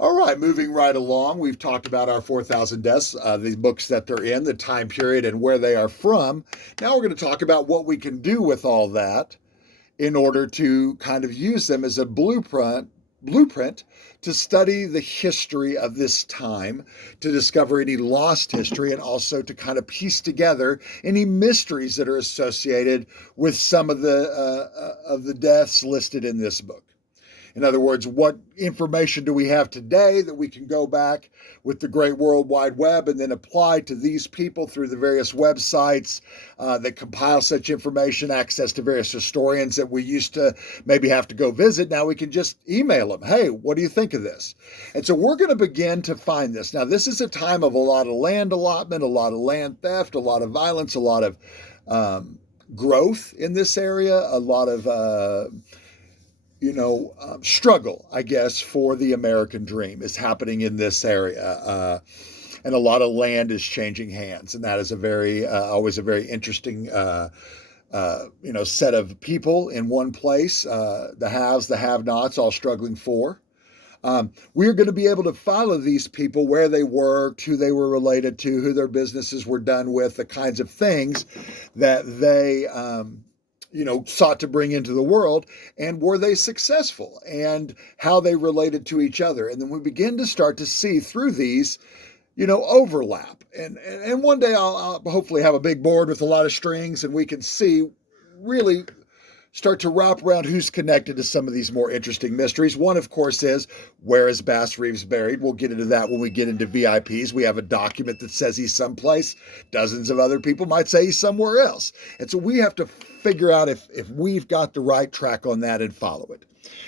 All right, moving right along, we've talked about our 4,000 deaths, the books that they're in, the time period, and where they are from. Now we're going to talk about what we can do with all that in order to kind of use them as a blueprint to study the history of this time, to discover any lost history, and also to kind of piece together any mysteries that are associated with some of the deaths listed in this book. In other words, what information do we have today that we can go back with the great World Wide Web and then apply to these people through the various websites that compile such information, access to various historians that we used to maybe have to go visit. Now we can just email them. Hey, what do you think of this? And so we're going to begin to find this. Now, this is a time of a lot of land allotment, a lot of land theft, a lot of violence, a lot of growth in this area, a lot of struggle, I guess, for the American dream is happening in this area. And a lot of land is changing hands. And that is always a very interesting, set of people in one place, the haves, the have-nots, all struggling for. We're going to be able to follow these people, where they worked, who they were related to, who their businesses were done with, the kinds of things that they sought to bring into the world, and were they successful, and how they related to each other. And then we begin to start to see through these, overlap. And one day I'll hopefully have a big board with a lot of strings, and we can see really start to wrap around who's connected to some of these more interesting mysteries. One, of course, is where is Bass Reeves buried? We'll get into that when we get into VIPs. We have a document that says he's someplace. Dozens of other people might say he's somewhere else. And so we have to figure out if we've got the right track on that and follow it.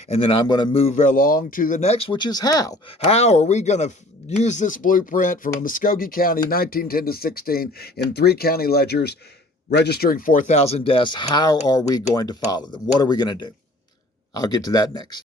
And then I'm going to move along to the next, which is how. How are we going to use this blueprint from a Muskogee County, 1910 to 16, in 3 county ledgers, registering 4,000 deaths? How are we going to follow them? What are we going to do? I'll get to that next.